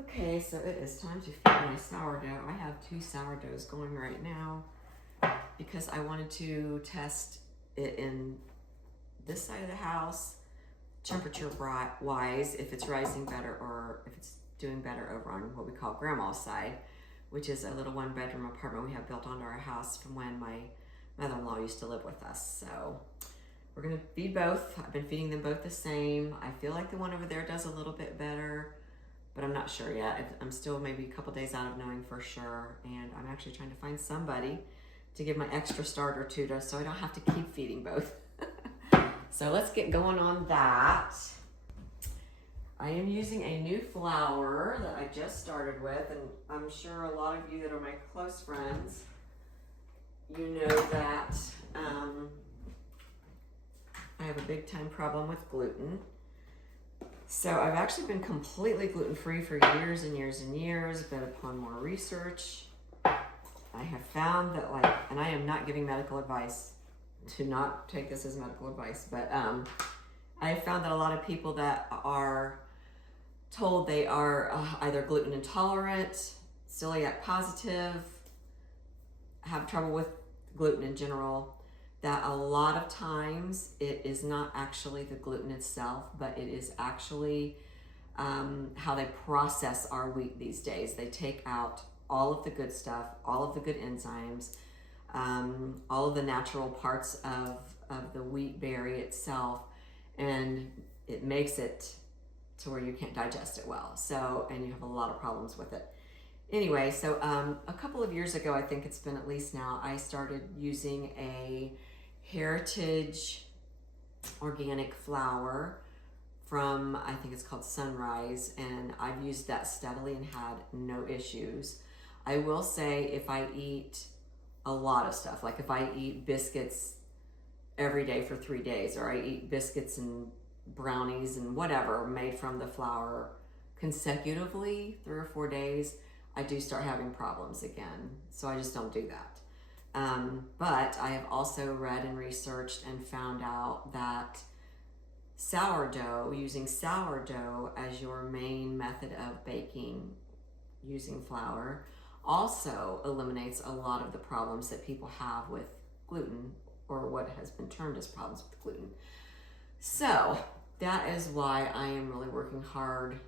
Okay, so it is time to feed my sourdough. I have 2 sourdoughs going right now because I wanted to test it in this side of the house, temperature wise, if it's rising better or if it's doing better over on what we call Grandma's side, which is a little 1-bedroom apartment we have built onto our house from when my mother-in-law used to live with us. So we're gonna feed both. I've been feeding them both the same. I feel like the one over there does a little bit better, but I'm not sure yet. I'm still maybe a couple days out of knowing for sure. And I'm actually trying to find somebody to give my extra starter to so I don't have to keep feeding both. So let's get going on that. I am using a new flour that I just started with, and I'm sure a lot of you that are my close friends, you know that I have a big time problem with gluten. So I've actually been completely gluten-free for years and years and years, but upon more research, I have found that and I am not giving medical advice, to not take this as medical advice, but I have found that a lot of people that are told they are either gluten intolerant, celiac positive, have trouble with gluten in general, that a lot of times it is not actually the gluten itself, but it is actually how they process our wheat these days. They take out all of the good stuff, all of the good enzymes, all of the natural parts of the wheat berry itself, and it makes it to where you can't digest it well. So, and you have a lot of problems with it. Anyway, so a couple of years ago, I think it's been at least now, I started using a heritage organic flour from, I think it's called Sunrise, and I've used that steadily and had no issues. I will say if I eat a lot of stuff, like if I eat biscuits every day for 3 days, or I eat biscuits and brownies and whatever made from the flour consecutively 3 or 4 days, I do start having problems again. So I just don't do that. But I have also read and researched and found out that sourdough, using sourdough as your main method of baking using flour, also eliminates a lot of the problems that people have with gluten, or what has been termed as problems with gluten. So that is why I am really working hard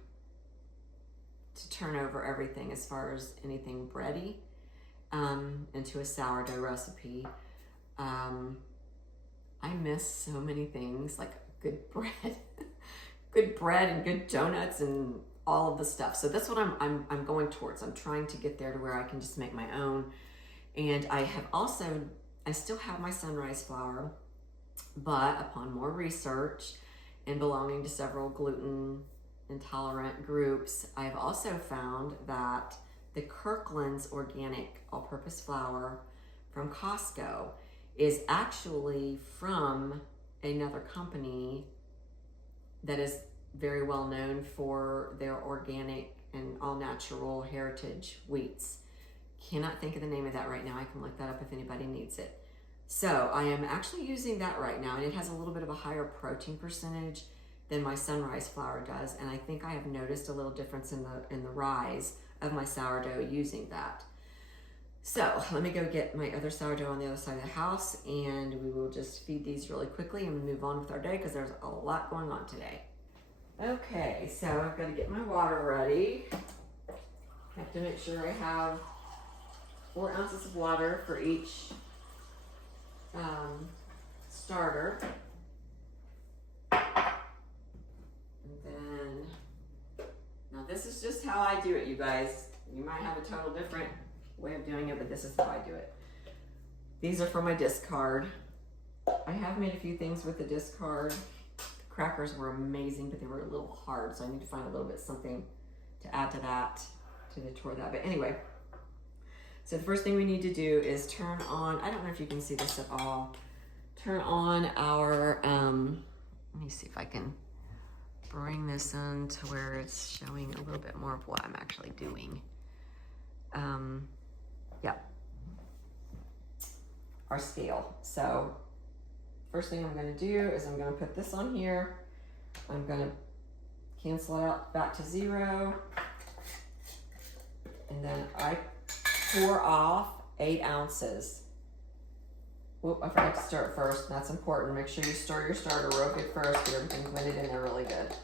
to turn over everything as far as anything bready into a sourdough recipe. I miss so many things, like good bread, good bread and good donuts and all of the stuff. So that's what I'm going towards. I'm trying to get there to where I can just make my own. And I still have my Sunrise flour, but upon more research and belonging to several gluten intolerant groups, I've also found that the Kirkland's organic all-purpose flour from Costco is actually from another company that is very well known for their organic and all-natural heritage wheats. Cannot think of the name of that right now. I can look that up if anybody needs it. So I am actually using that right now, and it has a little bit of a higher protein percentage than my Sunrise flour does, and I think I have noticed a little difference in the rise of my sourdough using that. So let me go get my other sourdough on the other side of the house, and we will just feed these really quickly and move on with our day because there's a lot going on today. Okay, so I've got to get my water ready. I have to make sure I have 4 ounces of water for each starter. Now this is just how I do it, you guys. You might have a total different way of doing it, but this is how I do it. These are for my discard. I have made a few things with the discard. The crackers were amazing, but they were a little hard, so I need to find a little bit something to add to that, to toward that. But anyway, so the first thing we need to do is turn on, I don't know if you can see this at all, turn on our, let me see if I can bring this in to where it's showing a little bit more of what I'm actually doing. Yeah, our scale. So first thing I'm going to do is I'm going to put this on here. I'm going to cancel it out back to 0. And then I pour off 8 ounces. Whoop, I forgot to stir it first. That's important. Make sure you stir your starter real good first. Get everything blended in there really good.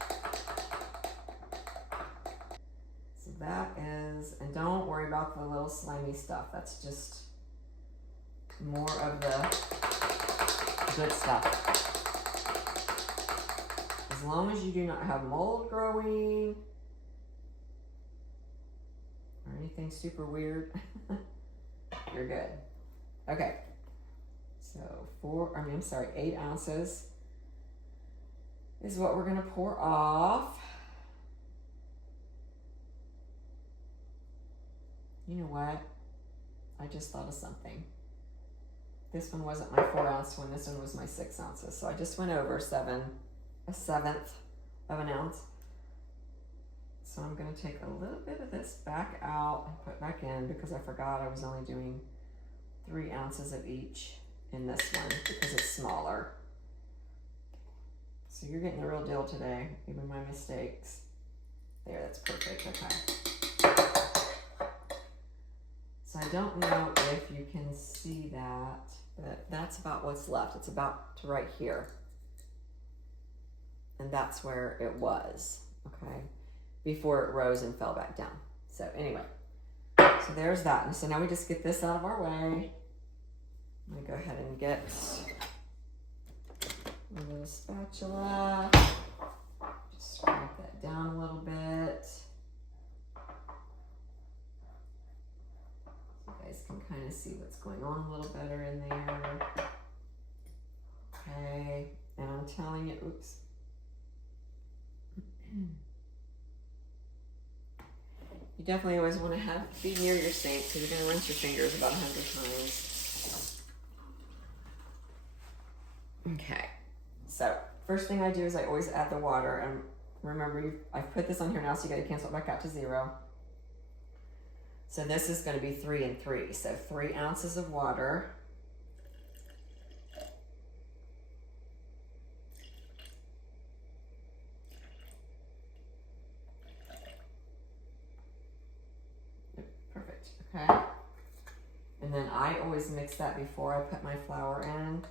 So that is, and don't worry about the little slimy stuff. That's just more of the good stuff. As long as you do not have mold growing or anything super weird, you're good. Okay. So 8 ounces is what we're gonna pour off. You know what? I just thought of something. This one wasn't my 4 ounce one, this one was my 6 ounces. So I just went over a 1/7 of an ounce. So I'm gonna take a little bit of this back out and put back in because I forgot I was only doing 3 ounces of each in this one because it's smaller. So you're getting the real deal today, even my mistakes. There, that's perfect, okay. So I don't know if you can see that, but that's about what's left. It's about to right here. And that's where it was, okay? Before it rose and fell back down. So anyway, so there's that. And so now we just get this out of our way. I'm gonna go ahead and get a little spatula. Just scrape that down a little bit. So you guys can kind of see what's going on a little better in there. Okay, and I'm telling you, oops. You definitely always want to be near your sink because you're going to rinse your fingers about 100 times. Okay, so first thing I do is I always add the water, and remember I've put this on here now, so you got to cancel it back out to 0. So this is going to be 3 and 3, so 3 ounces of water. Perfect, okay. And then I always mix that before I put my flour in.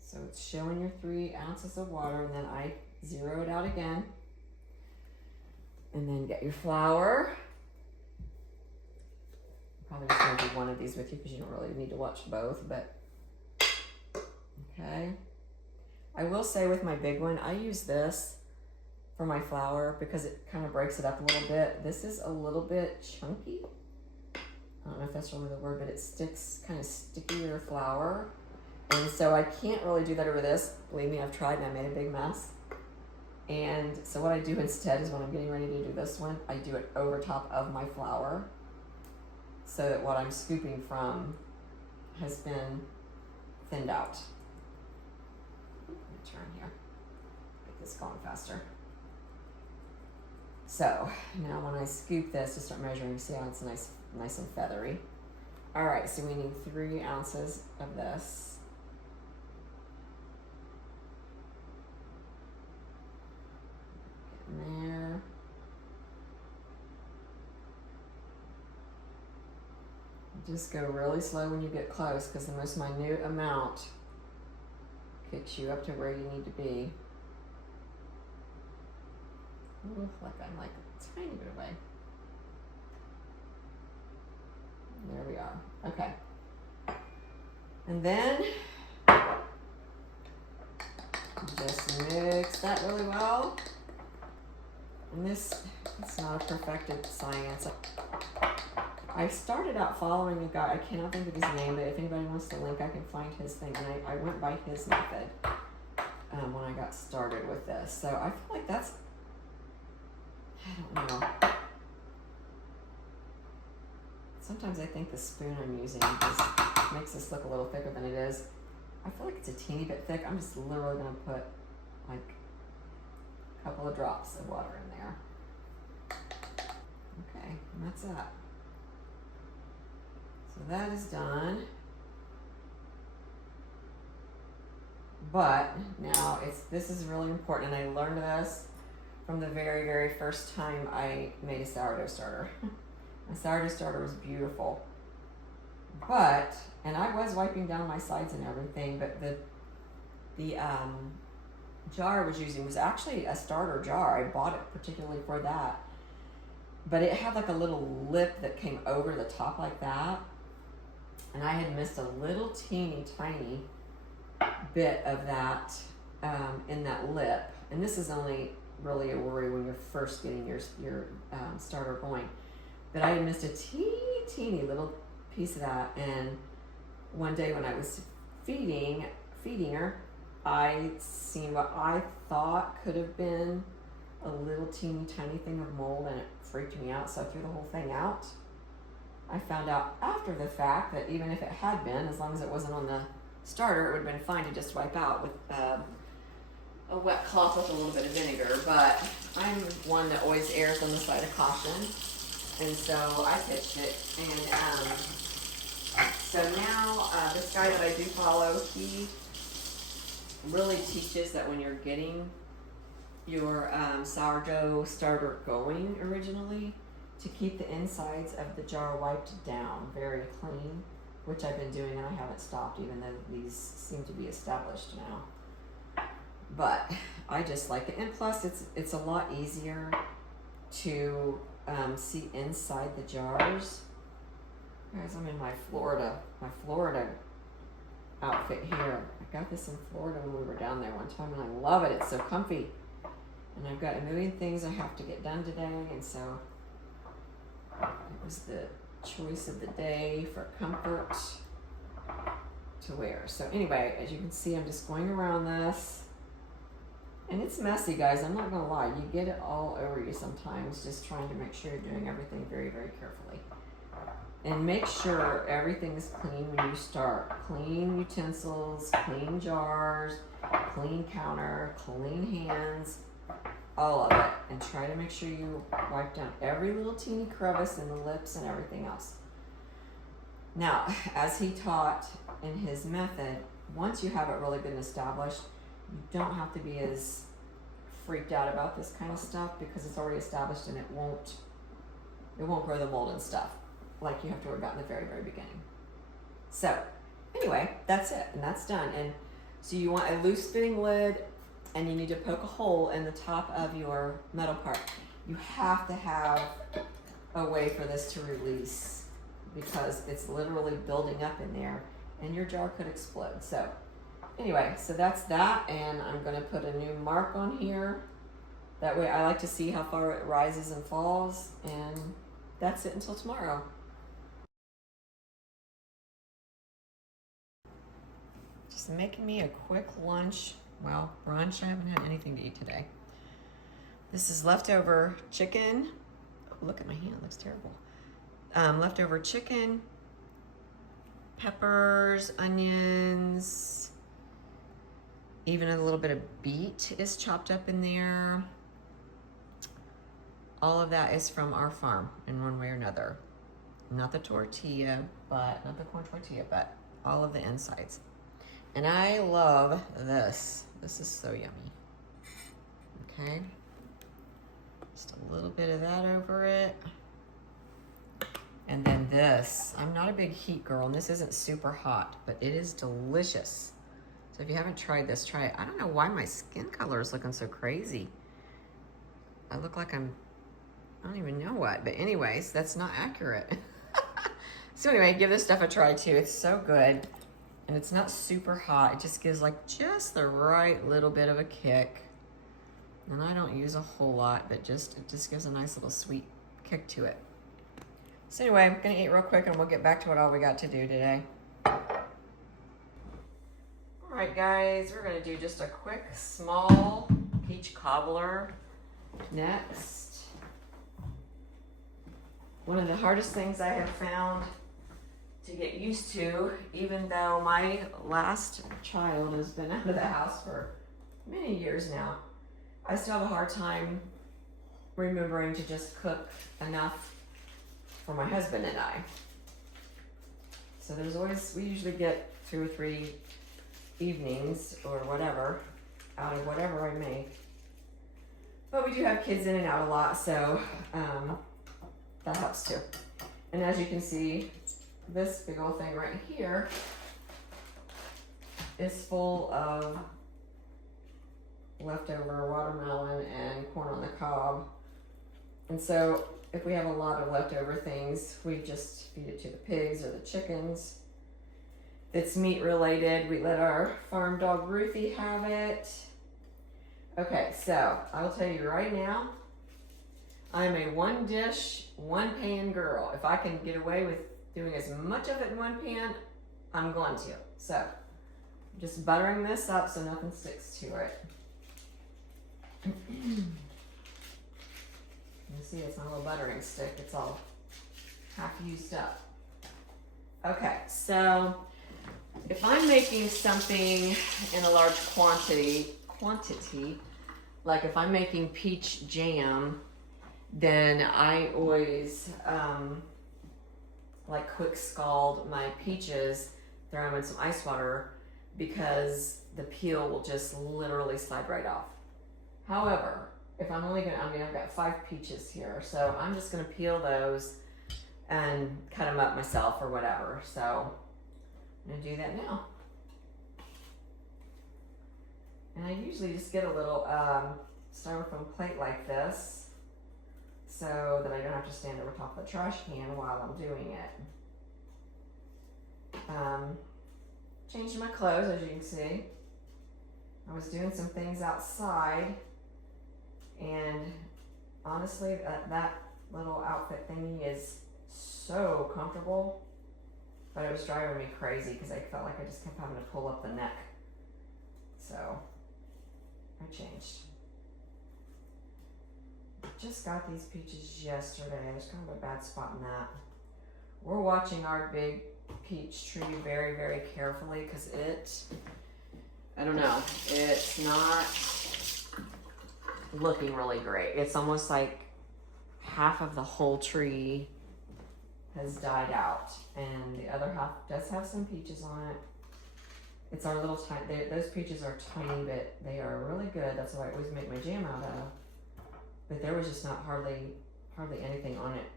So it's showing your 3 ounces of water, and then I zero it out again. And then get your flour. Probably just gonna do one of these with you because you don't really need to watch both, but okay. I will say with my big one, I use this for my flour because it kind of breaks it up a little bit. This is a little bit chunky. I don't know if that's really the word, but it sticks, kind of stickier flour. And so I can't really do that over this. Believe me, I've tried and I made a big mess. And so what I do instead is when I'm getting ready to do this one, I do it over top of my flour so that what I'm scooping from has been thinned out. Let me turn here, get this going faster. So now when I scoop this to start measuring, see how it's nice and feathery. All right, so we need 3 ounces of this. There. Just go really slow when you get close because the most minute amount gets you up to where you need to be. Ooh, like I'm like a tiny bit away. There we are. Okay. And then just mix that really well. And this, it's not a perfected science. I started out following a guy, I cannot think of his name, but if anybody wants the link, I can find his thing. And I went by his method when I got started with this. So I feel like that's, I don't know. Sometimes I think the spoon I'm using just makes this look a little thicker than it is. I feel like it's a teeny bit thick. I'm just literally gonna put like a couple of drops of water in there. Okay, and that's that. So that is done. But now this is really important, and I learned this from the very, very first time I made a sourdough starter. My sourdough starter was beautiful. But, and I was wiping down my sides and everything, but the jar I was using was actually a starter jar. I bought it particularly for that. But it had like a little lip that came over the top like that. And I had missed a little teeny tiny bit of that in that lip. And this is only really a worry when you're first getting your starter going. But I had missed a teeny little piece of that. And one day when I was feeding her, I seen what I thought could have been a little teeny tiny thing of mold, and it freaked me out, so I threw the whole thing out. I found out after the fact that even if it had been, as long as it wasn't on the starter, it would have been fine to just wipe out with a wet cloth with a little bit of vinegar. But I'm one that always errs on the side of caution, and so I pitched it. And so now this guy that I do follow, he really teaches that when you're getting your sourdough starter going originally, to keep the insides of the jar wiped down very clean, which I've been doing, and I haven't stopped even though these seem to be established now. But I just like it, and plus it's a lot easier to see inside the jars. Guys, I'm in my Florida outfit here. I got this in Florida when we were down there one time, and I love it. It's so comfy. And I've got a million things I have to get done today, and so it was the choice of the day for comfort to wear. So anyway, as you can see, I'm just going around this. And it's messy, guys. I'm not going to lie. You get it all over you sometimes, just trying to make sure you're doing everything very, very carefully. And make sure everything is clean when you start. Clean utensils, clean jars, clean counter, clean hands, all of it. And try to make sure you wipe down every little teeny crevice in the lips and everything else. Now, as he taught in his method, once you have it really good and established, you don't have to be as freaked out about this kind of stuff because it's already established and it won't grow the mold and stuff like you have to worry about in the very, very beginning. So anyway, that's it, and that's done. And so you want a loose fitting lid, and you need to poke a hole in the top of your metal part. You have to have a way for this to release because it's literally building up in there and your jar could explode. So anyway, so that's that, and I'm gonna put a new mark on here. That way I like to see how far it rises and falls, and that's it until tomorrow. Just making me a quick lunch. Well, brunch. I haven't had anything to eat today. This is leftover chicken. Oh, look at my hand, it looks terrible. Leftover chicken, peppers, onions, even a little bit of beet is chopped up in there. All of that is from our farm in one way or another. Not the tortilla, but not the corn tortilla, but all of the insides. And I love this. This is so yummy. Okay. Just a little bit of that over it. And then this. I'm not a big heat girl, and this isn't super hot, but it is delicious. So if you haven't tried this, try it. I don't know why my skin color is looking so crazy. I look like I don't even know what, but anyways, that's not accurate. So anyway, give this stuff a try too. It's so good. And it's not super hot. It just gives like just the right little bit of a kick. And I don't use a whole lot, but it just gives a nice little sweet kick to it. So anyway, I'm gonna eat real quick and we'll get back to what all we got to do today. All right, guys, we're gonna do just a quick, small peach cobbler next. One of the hardest things I have found to get used to, even though my last child has been out of the house for many years now, I still have a hard time remembering to just cook enough for my husband and I. So there's always, we usually get 2 or 3 evenings or whatever out of whatever I make. But we do have kids in and out a lot, so that helps too. And as you can see, this big old thing right here is full of leftover watermelon and corn on the cob. And so if we have a lot of leftover things, we just feed it to the pigs or the chickens. If it's meat related, we let our farm dog Ruthie have it. Okay, so I will tell you right now, I'm a one dish, one pan girl. If I can get away with doing as much of it in one pan, I'm going to. So I'm just buttering this up so nothing sticks to it. You see, it's not a little buttering stick, it's all half used up. Okay, so if I'm making something in a large quantity, like if I'm making peach jam, then I always like quick scald my peaches, throw them in some ice water, because the peel will just literally slide right off. However, if I'm only gonna, I've got 5 peaches here, so I'm just gonna peel those and cut them up myself or whatever. So I'm gonna do that now. And I usually just get a little styrofoam plate like this so that I don't have to stand over top of the trash can while I'm doing it. Changed my clothes, as you can see. I was doing some things outside, and honestly, that little outfit thingy is so comfortable, but it was driving me crazy because I felt like I just kept having to pull up the neck. So I changed. Just got these peaches yesterday. There's kind of a bad spot in that. We're watching our big peach tree very, very carefully because I don't know, it's not looking really great. It's almost like half of the whole tree has died out, and the other half does have some peaches on it. It's our little tiny, those peaches are tiny, but they are really good. That's what I always make my jam out of. But there was just not hardly anything on it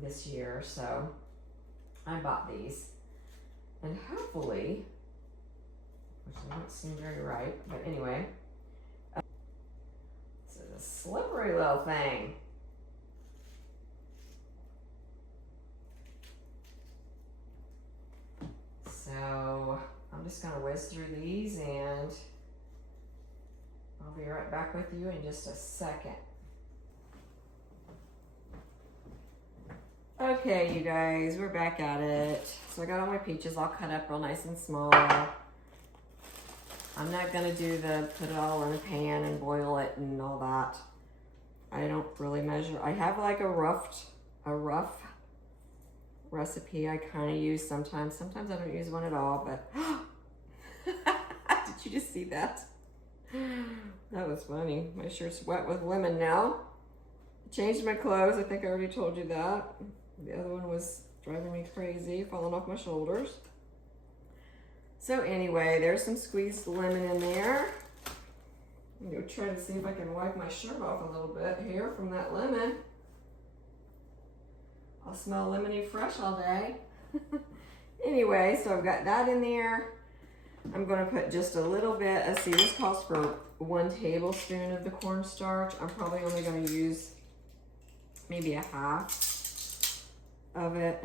this year, so I bought these. And hopefully, which doesn't seem very right, but anyway, this is a slippery little thing. So I'm just gonna whiz through these, and I'll be right back with you in just a second. Okay, you guys, we're back at it. So I got all my peaches all cut up real nice and small. I'm not gonna do the put it all in a pan and boil it and all that. I don't really measure. I have like a rough recipe I kind of use sometimes. Sometimes I don't use one at all, but did you just see that? That was funny. My shirt's wet with lemon now. I changed my clothes. I think I already told you that. The other one was driving me crazy, falling off my shoulders. So anyway, there's some squeezed lemon in there. I'm gonna try to see if I can wipe my shirt off a little bit here from that lemon. I'll smell lemony fresh all day. Anyway, so I've got that in there. I'm gonna put just a little bit, let's see, this calls for 1 tablespoon of the cornstarch. I'm probably only gonna use maybe a half of it.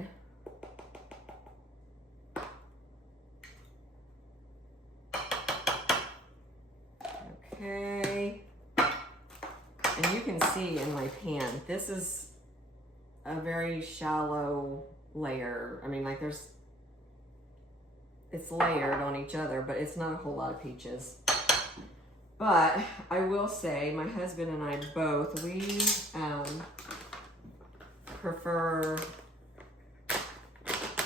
Okay, and you can see in my pan, this is a very shallow layer. I mean, like it's layered on each other, but it's not a whole lot of peaches. But I will say, my husband and I both, we prefer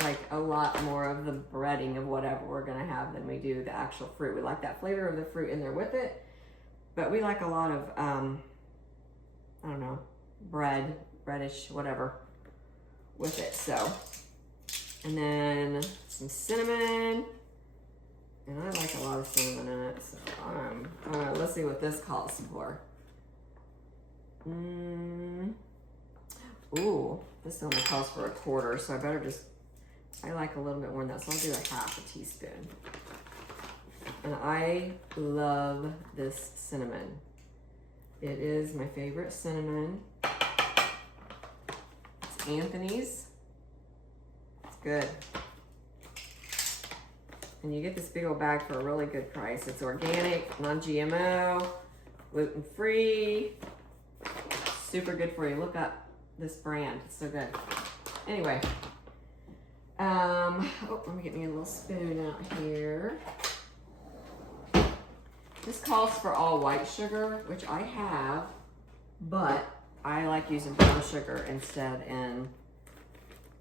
like a lot more of the breading of whatever we're gonna have than we do the actual fruit. We like that flavor of the fruit in there with it, but we like a lot of, I don't know, breadish, whatever, with it. So, and then some cinnamon, and I like a lot of cinnamon in it, so let's see what this calls for. Ooh, this only calls for a quarter, so I better just, I like a little bit more than that, so I'll do a half a teaspoon. And I love this cinnamon. It is my favorite cinnamon. It's Anthony's. It's good. And you get this big old bag for a really good price. It's organic, non-GMO, gluten-free, super good for you. Look up this brand, it's so good. Anyway, oh, let me get me a little spoon out here. This calls for all white sugar, which I have, but I like using brown sugar instead in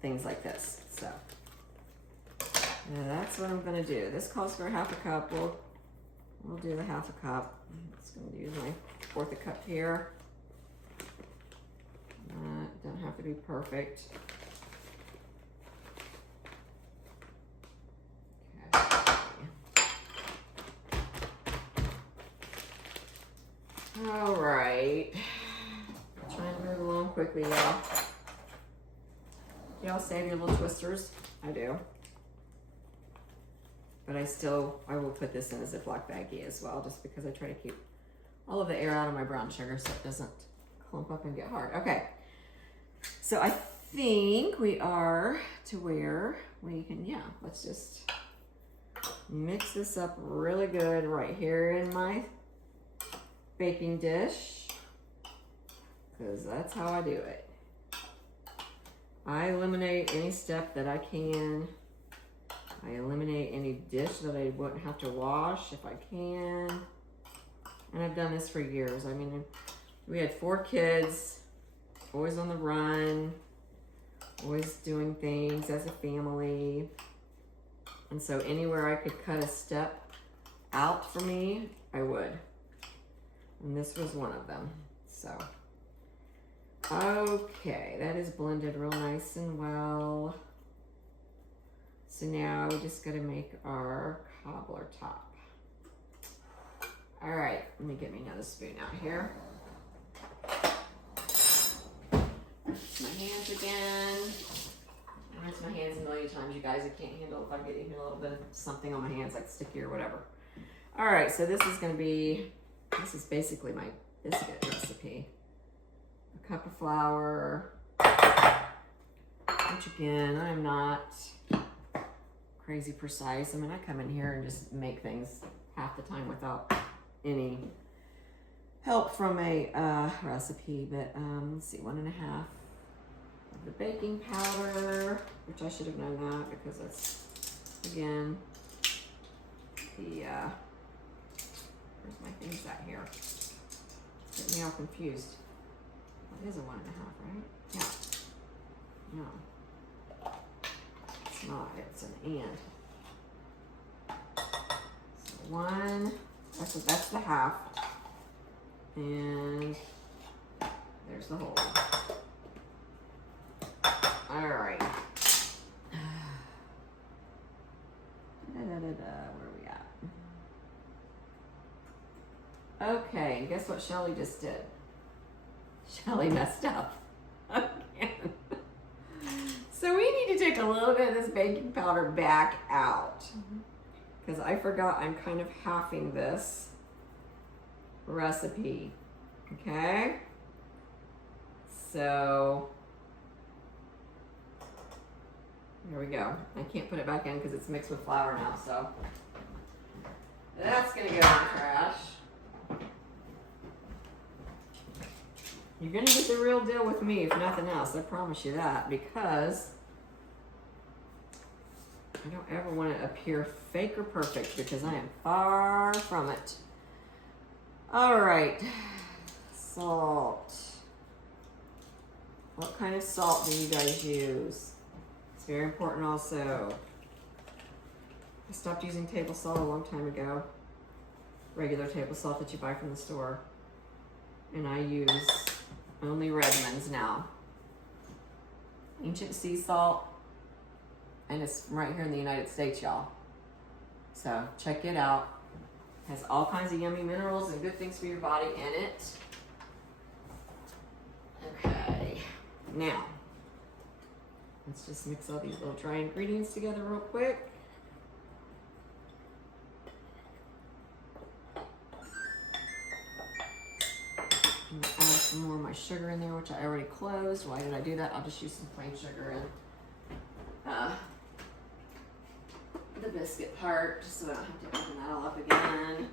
things like this, so. Now that's what I'm gonna do. This calls for a half a cup. We'll do the half a cup. I'm just gonna use my fourth a cup here. Don't have to be perfect. Okay. All right. Trying to move along quickly, y'all. Y'all save your little twisters? I do. But I will put this in a Ziploc baggie as well, just because I try to keep all of the air out of my brown sugar so it doesn't clump up and get hard. Okay, so I think we are to where we can, yeah, let's just mix this up really good right here in my baking dish, because that's how I do it. I eliminate any step that I can. I eliminate any dish that I wouldn't have to wash if I can. And I've done this for years. I mean, we had 4 kids, always on the run, always doing things as a family. And so anywhere I could cut a step out for me, I would. And this was one of them, so. Okay, that is blended real nice and well. So now we just gotta make our cobbler top. All right, let me get me another spoon out here. Rinse my hands again. I rinse my hands a million times, you guys. I can't handle if I get even a little bit of something on my hands, like sticky or whatever. All right, so this is gonna be, this is basically my biscuit recipe. A cup of flour, which again, I'm not crazy precise. I mean, I come in here and just make things half the time without any help from a recipe, but let's see, 1.5 of the baking powder, which I should have known that because that's, again, the, where's my things at here? Get me all confused. It is a 1.5, right? Yeah. No. It's not, it's an and. So 1, that's the half. And there's the whole. All right. Where are we at? Okay, guess what Shelly just did? Shelly messed up again. So we need to take a little bit of this baking powder back out because I forgot I'm kind of halving this recipe. Okay, so there we go. I can't put it back in because it's mixed with flour now, so that's gonna go in the trash. You're gonna get the real deal with me, if nothing else. I promise you that, because I don't ever want to appear fake or perfect, because I am far from it. All right, salt. What kind of salt do you guys use? It's very important also. I stopped using table salt a long time ago. Regular table salt that you buy from the store. And I use only Redmond's now. Ancient sea salt. And it's from right here in the United States, y'all. So check it out. It has all kinds of yummy minerals and good things for your body in it. Now, let's just mix all these little dry ingredients together real quick. I'm gonna add some more of my sugar in there, which I already closed. Why did I do that? I'll just use some plain sugar in the biscuit part, just so I don't have to open that all up again.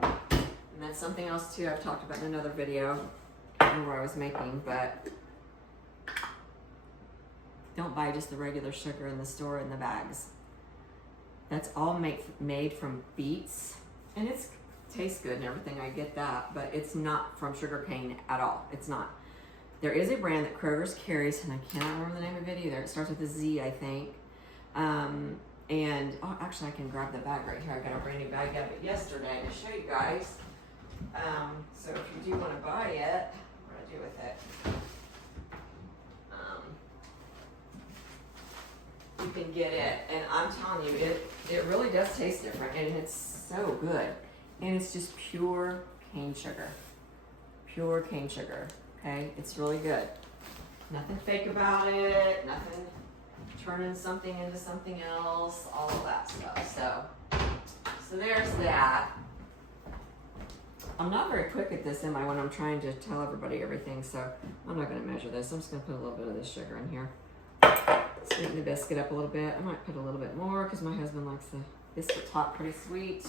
And that's something else too I've talked about in another video. I don't remember what I was making, but don't buy just the regular sugar in the store in the bags. That's all made from beets, and it tastes good and everything, I get that, but it's not from sugar cane at all. It's not. There is a brand that Kroger's carries, and I cannot remember the name of it either. It starts with a Z, I think. And oh, actually I can grab the bag right here. I got a brand new bag out of it yesterday to show you guys. So if you do want to buy it, what do I do with it? You can get it, and I'm telling you, it really does taste different, and it's so good. And it's just pure cane sugar. Pure cane sugar, okay? It's really good. Nothing fake about it, nothing turning something into something else, all of that stuff. So there's that. I'm not very quick at this, am I, when I'm trying to tell everybody everything, so I'm not gonna measure this. I'm just gonna put a little bit of this sugar in here. Sweeten the biscuit up a little bit. I might put a little bit more because my husband likes the biscuit top pretty sweet.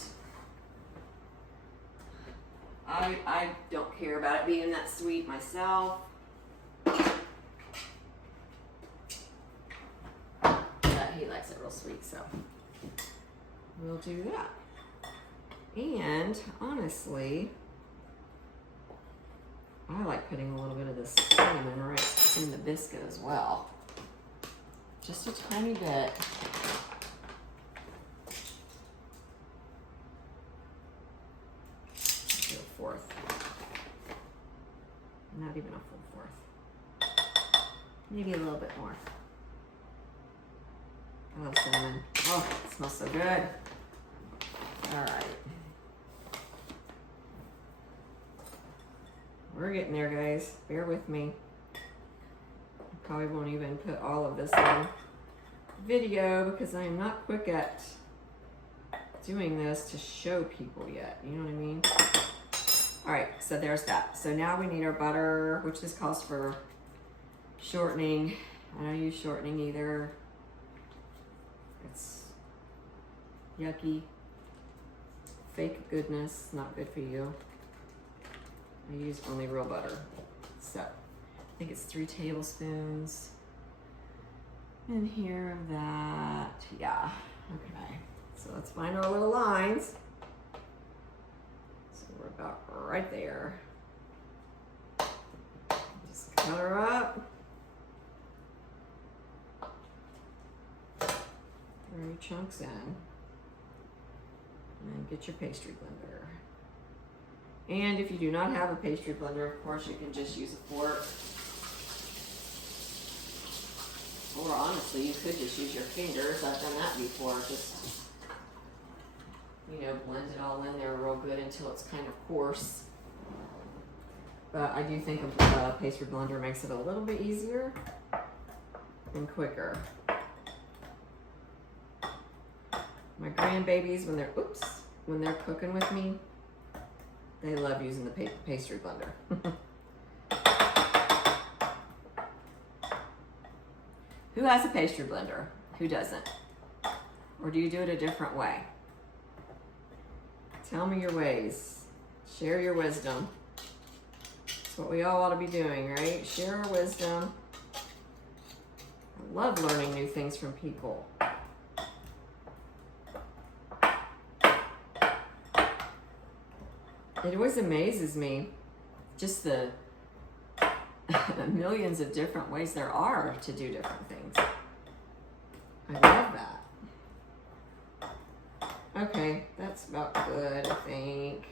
I don't care about it being that sweet myself. But he likes it real sweet, so we'll do that. And honestly, I like putting a little bit of this cinnamon right in the biscuit as well. Just a tiny bit. Do a fourth. Not even a full fourth. Maybe a little bit more. I love cinnamon. Oh, it smells so good. All right. We're getting there, guys. Bear with me. Probably won't even put all of this on video because I am not quick at doing this to show people yet. You know what I mean? All right, so there's that. So now we need our butter, which this calls for shortening. I don't use shortening either. It's yucky, fake goodness, not good for you. I use only real butter. So I think it's 3 tablespoons in here of that. Yeah, okay. So let's find our little lines. So we're about right there. Just cut her up. Throw your chunks in. And get your pastry blender. And if you do not have a pastry blender, of course, you can just use a fork. Or honestly, you could just use your fingers. I've done that before. Just, you know, blend it all in there real good until it's kind of coarse. But I do think a pastry blender makes it a little bit easier and quicker. My grandbabies, when they're cooking with me, they love using the pastry blender. Who has a pastry blender? Who doesn't? Or do you do it a different way? Tell me your ways. Share your wisdom. That's what we all ought to be doing, right? Share our wisdom. I love learning new things from people. It always amazes me just the millions of different ways there are to do different things. I love that. Okay, that's about good, I think.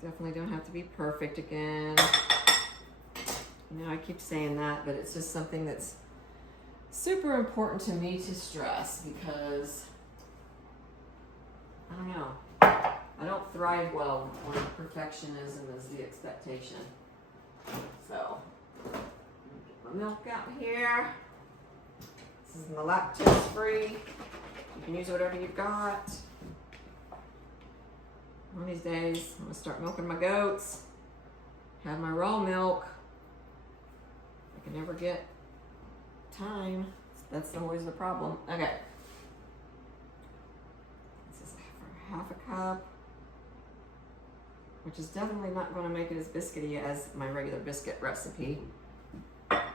Definitely don't have to be perfect again. You know, I keep saying that, but it's just something that's super important to me to stress because I don't know. I don't don't thrive well when perfectionism is the expectation. So, get my milk out here. This is my lactose free. You can use whatever you've got. One of these days, I'm gonna start milking my goats. Have my raw milk. I can never get time. That's always the problem. Okay. This is for half a cup, which is definitely not going to make it as biscuity as my regular biscuit recipe,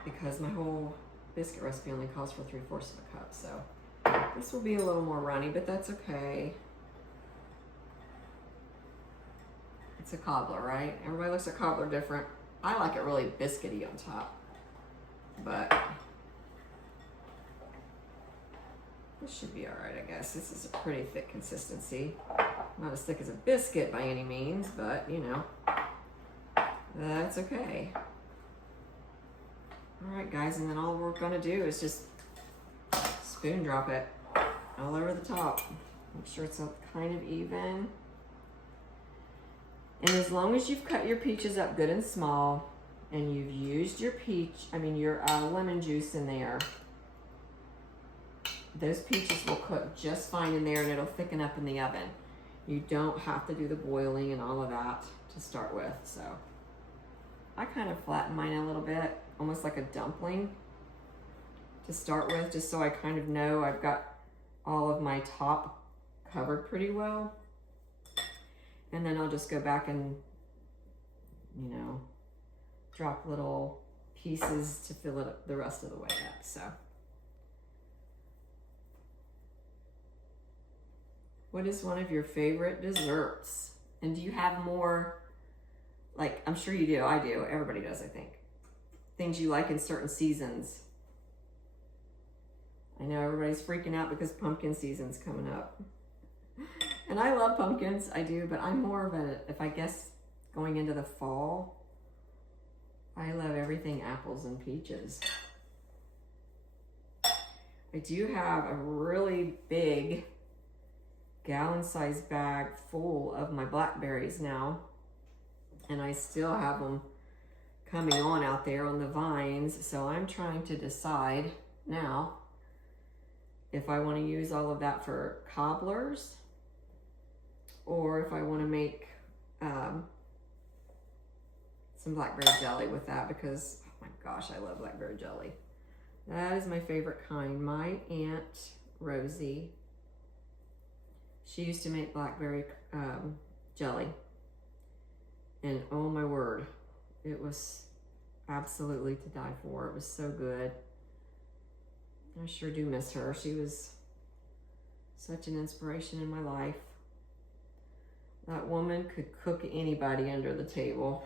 because my whole biscuit recipe only calls for 3/4 of a cup. So this will be a little more runny, but that's okay. It's a cobbler, right? Everybody looks at cobbler different. I like it really biscuity on top, but this should be all right, I guess. This is a pretty thick consistency. Not as thick as a biscuit by any means, but you know, that's okay. All right, guys, and then all we're gonna do is just spoon drop it all over the top. Make sure it's kind of even. And as long as you've cut your peaches up good and small, and you've used your your lemon juice in there, those peaches will cook just fine in there, and it'll thicken up in the oven. You don't have to do the boiling and all of that to start with. So I kind of flatten mine a little bit, almost like a dumpling to start with, just so I kind of know I've got all of my top covered pretty well. And then I'll just go back and, you know, drop little pieces to fill it up the rest of the way up. So what is one of your favorite desserts? And do you have more, like, I'm sure you do, I do, everybody does, I think, things you like in certain seasons? I know everybody's freaking out because pumpkin season's coming up. And I love pumpkins, I do, but I'm more of a, if I guess going into the fall, I love everything apples and peaches. I do have a really big gallon-sized bag full of my blackberries now, and I still have them coming on out there on the vines, so I'm trying to decide now if I want to use all of that for cobblers, or if I want to make some blackberry jelly with that, because, oh my gosh, I love blackberry jelly. That is my favorite kind. My Aunt Rosie, she used to make blackberry jelly, and oh my word, it was absolutely to die for. It was so good. I sure do miss her. She was such an inspiration in my life. That woman could cook anybody under the table.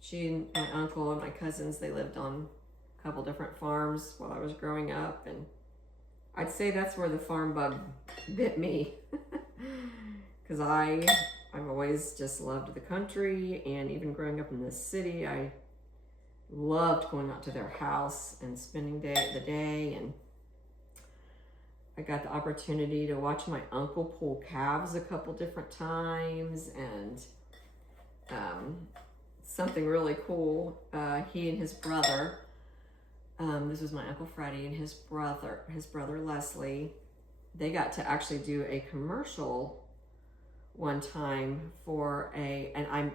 She and my uncle and my cousins, they lived on a couple different farms while I was growing up, and I'd say that's where the farm bug bit me. Because I've always just loved the country, and even growing up in the city, I loved going out to their house and spending the day, and I got the opportunity to watch my uncle pull calves a couple different times, and something really cool, he and his brother, this was my Uncle Freddie and his brother Leslie, they got to actually do a commercial one time for and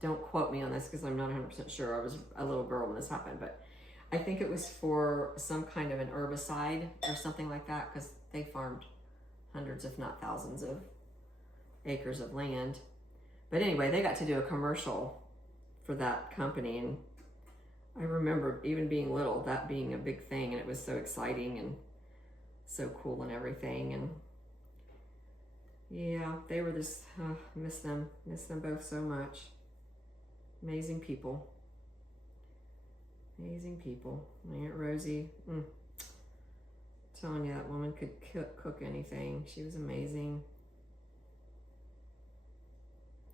don't quote me on this because I'm not 100% sure, I was a little girl when this happened, but I think it was for some kind of an herbicide or something like that, because they farmed hundreds, if not thousands, of acres of land. But anyway, they got to do a commercial for that company, and I remember even being little, that being a big thing, and it was so exciting and so cool and everything. And yeah, they were just, miss them both so much. Amazing people. Amazing people. My Aunt Rosie, telling you, that woman could cook anything. She was amazing.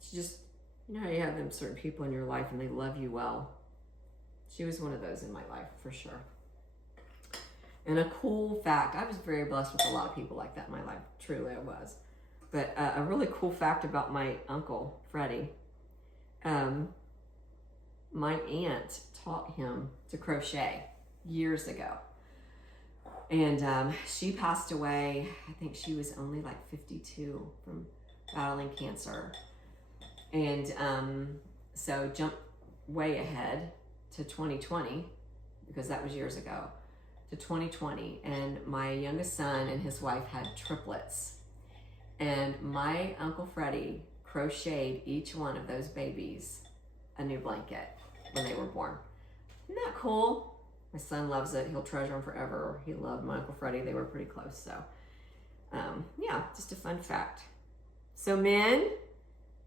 She just, you know how you have them certain people in your life and they love you well. She was one of those in my life, for sure. And a cool fact, I was very blessed with a lot of people like that in my life. Truly I was. But a really cool fact about my Uncle Freddie, my aunt taught him to crochet years ago. And she passed away, I think she was only like 52 from battling cancer. And so jump way ahead to 2020, because that was years ago, to 2020. And my youngest son and his wife had triplets. And my Uncle Freddie crocheted each one of those babies a new blanket when they were born. Isn't that cool? My son loves it. He'll treasure them forever. He loved my Uncle Freddie. They were pretty close. So, yeah, just a fun fact. So, men,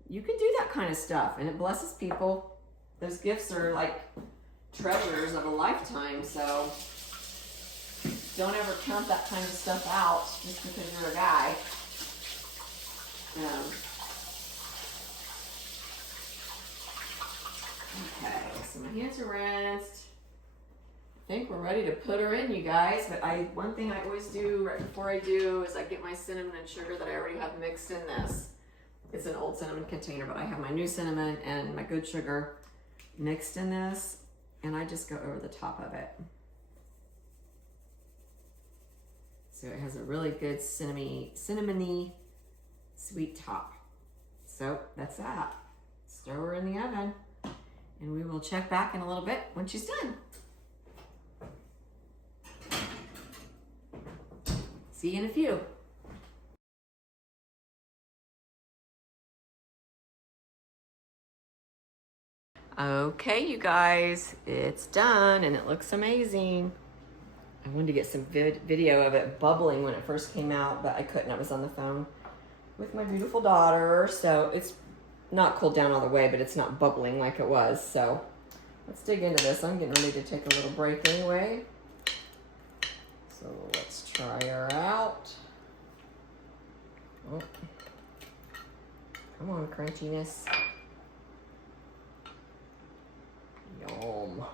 you can do that kind of stuff, and it blesses people. Those gifts are like treasures of a lifetime. So, don't ever count that kind of stuff out just because you're a guy. Okay, so my hands are rinsed. I think we're ready to put her in, you guys. But one thing I always do right before I do is I get my cinnamon and sugar that I already have mixed in this. It's an old cinnamon container, but I have my new cinnamon and my good sugar mixed in this, and I just go over the top of it. So it has a really good cinnamony sweet top. So that's that. Let's throw her in the oven, and we will check back in a little bit when she's done. See you in a few. Okay, you guys, it's done and it looks amazing. I wanted to get some video of it bubbling when it first came out, but I couldn't. I was on the phone with my beautiful daughter, so it's not cooled down all the way, but it's not bubbling like it was. So let's dig into this. I'm getting ready to take a little break anyway. So let's try her out. Oh. Come on, crunchiness. Yum.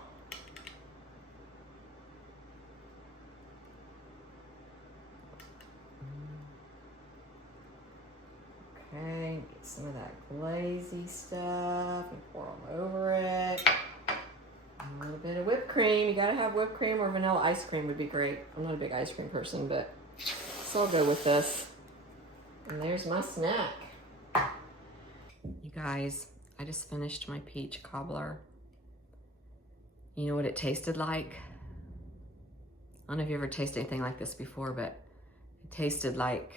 Okay, get some of that glazy stuff and pour all over it. A little bit of whipped cream. You gotta have whipped cream, or vanilla ice cream would be great. I'm not a big ice cream person, but so I'll go with this. And there's my snack. You guys, I just finished my peach cobbler. You know what it tasted like? I don't know if you ever tasted anything like this before, but it tasted like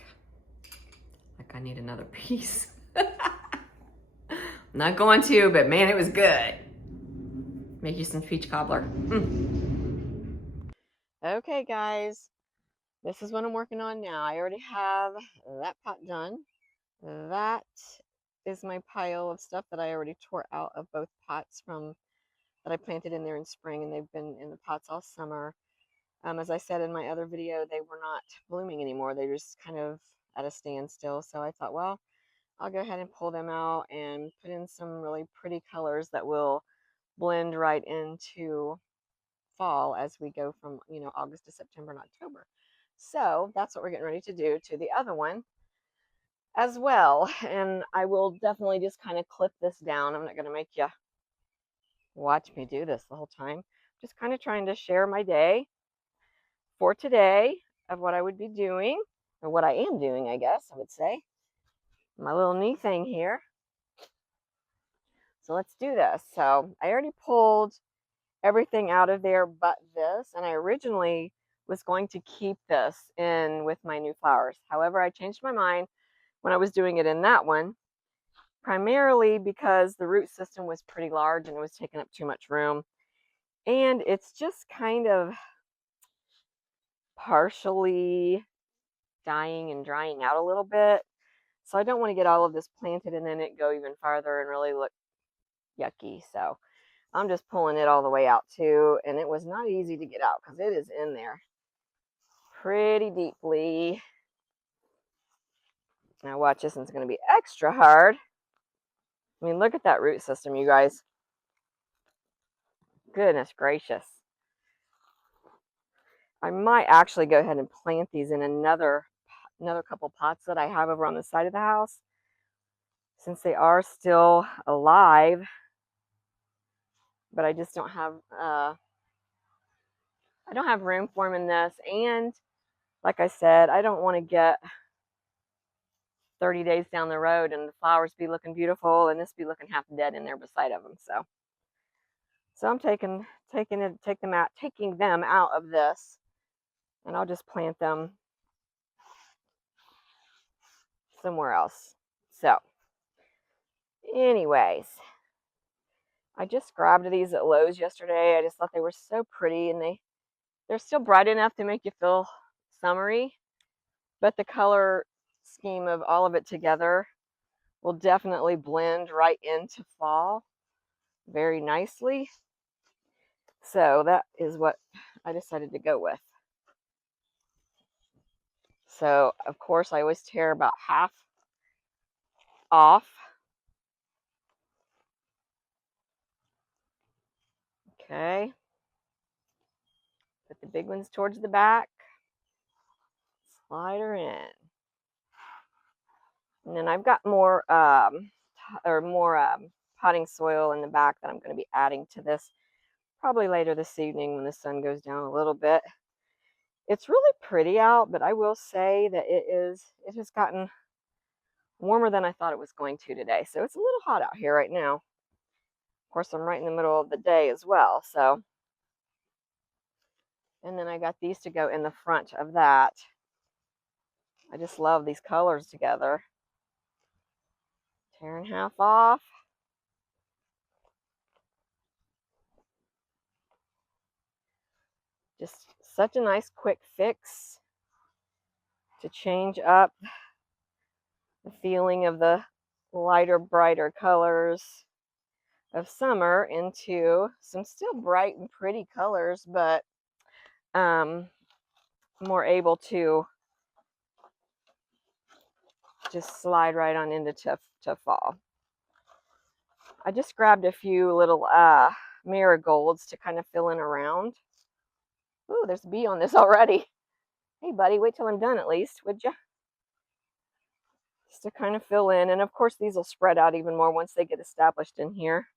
I need another piece. I'm not going to, but man, it was good. Make you some peach cobbler. Okay, guys, this is what I'm working on now. I already have that pot done. That is my pile of stuff that I already tore out of both pots that I planted in there in spring, and they've been in the pots all summer. As I said in my other video, they were not blooming anymore. They were just kind of at a standstill. So I thought, well, I'll go ahead and pull them out and put in some really pretty colors that will blend right into fall as we go from, August to September and October. So that's what we're getting ready to do to the other one as well. And I will definitely just kind of clip this down. I'm not going to make you watch me do this the whole time. Just kind of trying to share my day for today of what I would be doing, or what I am doing, I guess I would say. My little knee thing here. So let's do this. So I already pulled everything out of there but this, and I originally was going to keep this in with my new flowers. However, I changed my mind when I was doing it in that one, primarily because the root system was pretty large and it was taking up too much room. And it's just kind of partially dying and drying out a little bit. So I don't want to get all of this planted and then it go even farther and really look yucky. So I'm just pulling it all the way out too. And it was not easy to get out because it is in there pretty deeply. Now watch, this one's going to be extra hard. I mean, look at that root system, you guys. Goodness gracious. I might actually go ahead and plant these in another another couple pots that I have over on the side of the house, since they are still alive, but I just don't have I don't have room for them in this. And like I said, I don't want to get 30 days down the road and the flowers be looking beautiful and this be looking half dead in there beside of them. So I'm taking them out of this, and I'll just plant them somewhere else. So anyways, I just grabbed these at Lowe's yesterday. I just thought they were so pretty, and they're still bright enough to make you feel summery, but the color scheme of all of it together will definitely blend right into fall very nicely. So that is what I decided to go with. So of course I always tear about half off. Okay. Put the big ones towards the back. Slide her in. And then I've got more potting soil in the back that I'm going to be adding to this probably later this evening when the sun goes down a little bit. It's really pretty out, but I will say that it has gotten warmer than I thought it was going to today. So it's a little hot out here right now. Of course, I'm right in the middle of the day as well. So, and then I got these to go in the front of that. I just love these colors together. Tearing half off. Just such a nice quick fix to change up the feeling of the lighter, brighter colors of summer into some still bright and pretty colors, but more able to just slide right on into to fall. I just grabbed a few little marigolds to kind of fill in around. Ooh, there's a bee on this already. Hey, buddy, wait till I'm done at least, would you? Just to kind of fill in. And of course, these will spread out even more once they get established in here.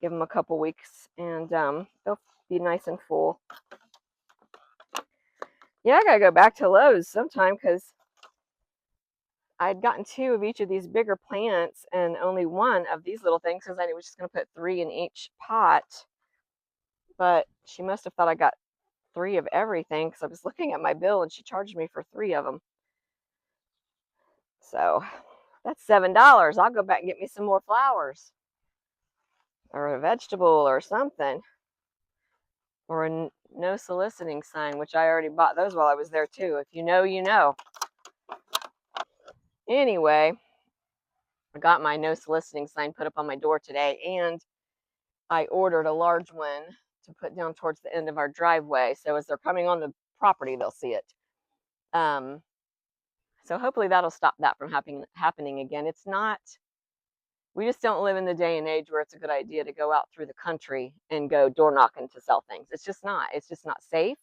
Give them a couple weeks, and they'll be nice and full. Yeah, I gotta go back to Lowe's sometime because I'd gotten 2 of each of these bigger plants and only 1 of these little things because I was just going to put 3 in each pot. But she must have thought I got 3 of everything because I was looking at my bill and she charged me for 3 of them. So that's $7. I'll go back and get me some more flowers or a vegetable or something, or a no soliciting sign, which I already bought those while I was there too. If you know, you know. Anyway, I got my no soliciting sign put up on my door today, and I ordered a large one to put down towards the end of our driveway. So as they're coming on the property, they'll see it. So hopefully that'll stop that from happening again. It's not, we just don't live in the day and age where it's a good idea to go out through the country and go door knocking to sell things. It's just not safe.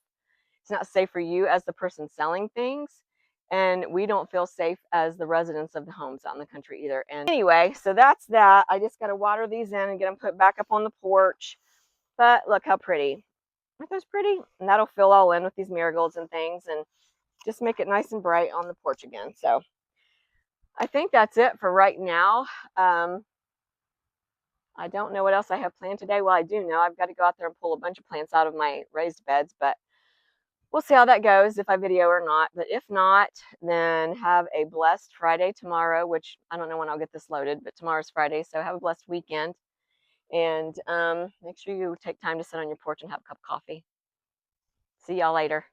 It's not safe for you as the person selling things. And we don't feel safe as the residents of the homes out in the country either. And anyway, so that's that. I just got to water these in and get them put back up on the porch. But look how pretty. Aren't those pretty? And that'll fill all in with these marigolds and things and just make it nice and bright on the porch again. So I think that's it for right now. I don't know what else I have planned today. Well, I do know I've got to go out there and pull a bunch of plants out of my raised beds, but we'll see how that goes, if I video or not. But if not, then have a blessed Friday tomorrow, which I don't know when I'll get this loaded, but tomorrow's Friday. So have a blessed weekend. And make sure you take time to sit on your porch and have a cup of coffee. See y'all later.